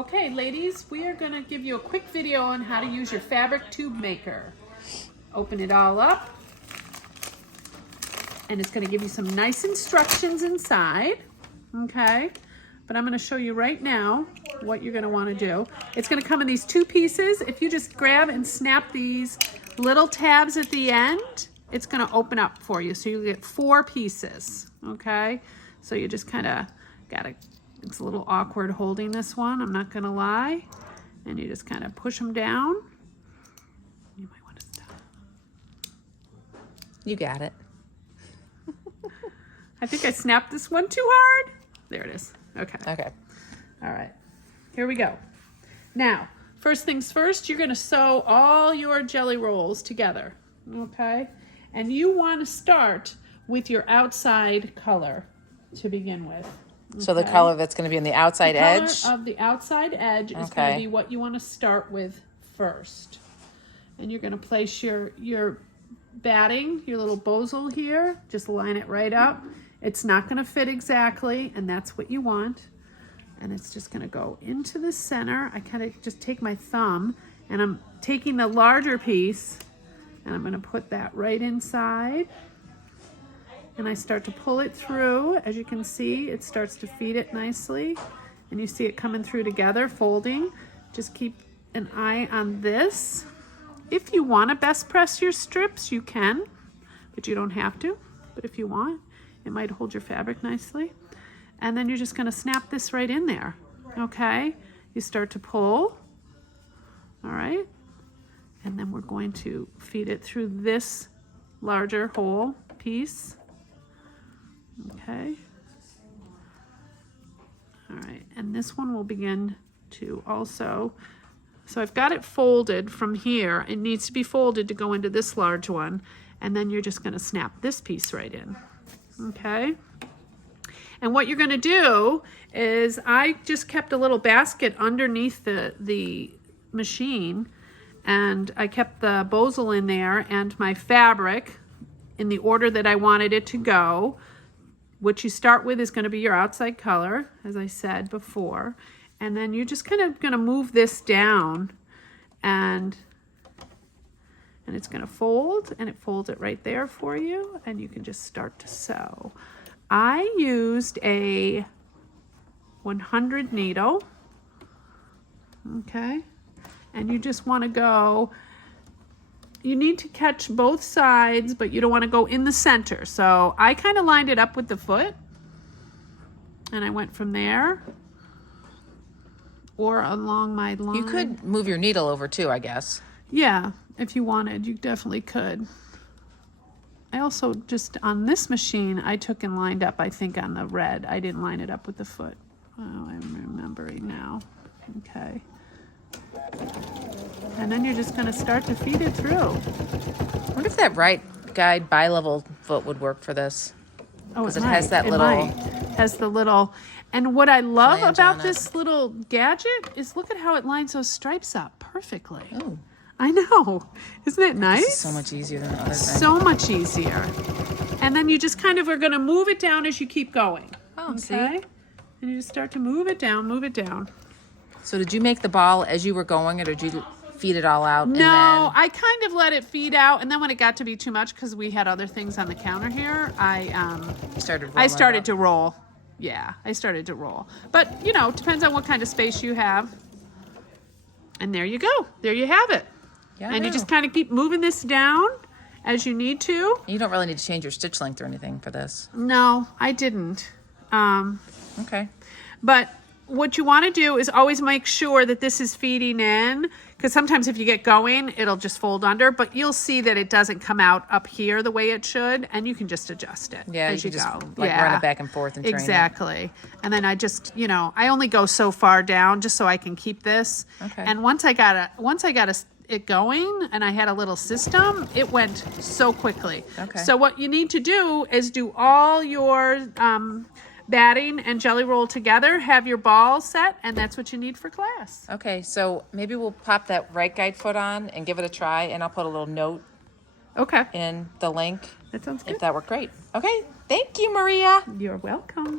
Okay, ladies, we are going to give you a quick video on how to use your fabric tube maker. Open it all up, and it's going to give you some nice instructions inside, okay? But I'm going to show you right now what you're going to want to do. It's going to come in these two pieces. If you just grab and snap these little tabs at the end, it's going to open up for you. So you get 4 pieces, okay? So you just kind of got to, it's a little awkward holding this one, I'm not going to lie. And you just kind of push them down. You might want to stop. You got it. I think I snapped this one too hard. There it is. Okay. Okay. All right. Here we go. Now, first things first, you're going to sew all your jelly rolls together. Okay? And you want to start with your outside color to begin with. Okay? So the color that's going to be on the outside edge? Color of the outside edge is going to be what you want to start with first. And you're going to place your batting, your little bozal here. Just line it right up. It's not going to fit exactly, and that's what you want. And it's just going to go into the center. I kind of just take my thumb, and I'm taking the larger piece, and I'm going to put that right inside. And I start to pull it through. As you can see, it starts to feed it nicely. And you see it coming through together, folding. Just keep an eye on this. If you want to best press your strips, you can, but you don't have to. But if you want, it might hold your fabric nicely. And then you're just going to snap this right in there, okay? You start to pull, all right? And then we're going to feed it through this larger hole piece, okay? All right, and this one will begin to also, so I've got it folded from here. It needs to be folded to go into this large one, and then you're just going to snap this piece right in. Okay, and what you're going to do is I just kept a little basket underneath the machine, and I kept the bozal in there and my fabric in the order that I wanted it to go. What you start with is going to be your outside color, as I said before, and then you're just kind of going to move this down, and it's going to fold, and it folds it right there for you, and you can just start to sew. I used a 100 needle, okay, and you just want to go, you need to catch both sides, but you don't want to go in the center. So I kind of lined it up with the foot, and I went from there or along my line. You could move your needle over too, I guess. Yeah, if you wanted, you definitely could. I also just, on this machine, I took and lined up, I think, on the red. I didn't line it up with the foot. Oh, I'm remembering now. Okay. And then you're just going to start to feed it through. I wonder if that right guide bi-level foot would work for this. Oh, because it has that little... has the little... And what I love about it. this little gadget is look at how it lines those stripes up perfectly. Oh. I know. Isn't it nice? This is so much easier than the other thing. So much easier. And then you just kind of are going to move it down as you keep going. Oh, okay? see? And you just start to move it down, move it down. So did you make the ball as you were going, or did you feed it all out? No, I kind of let it feed out, and then when it got to be too much, because we had other things on the counter here, I started to roll. Yeah, I started to roll. But, you know, it depends on what kind of space you have. And there you go. There you have it. Yeah, and you just kind of keep moving this down as you need to. You don't really need to change your stitch length or anything for this. No, I didn't. Okay. But what you want to do is always make sure that this is feeding in, because sometimes if you get going, it'll just fold under, but you'll see that it doesn't come out up here the way it should, and you can just adjust it as you just go. run it back and forth and train exactly. And then I just, you know, I only go so far down just so I can keep this. Okay. And once I got it going and I had a little system, it went so quickly. Okay. So what you need to do is do all your batting and jelly roll together, have your ball set, and that's what you need for class. Okay, so maybe we'll pop that right guide foot on and give it a try, and I'll put a little note Okay. in the link. That sounds good. If that worked great. Okay, thank you, Maria. You're welcome.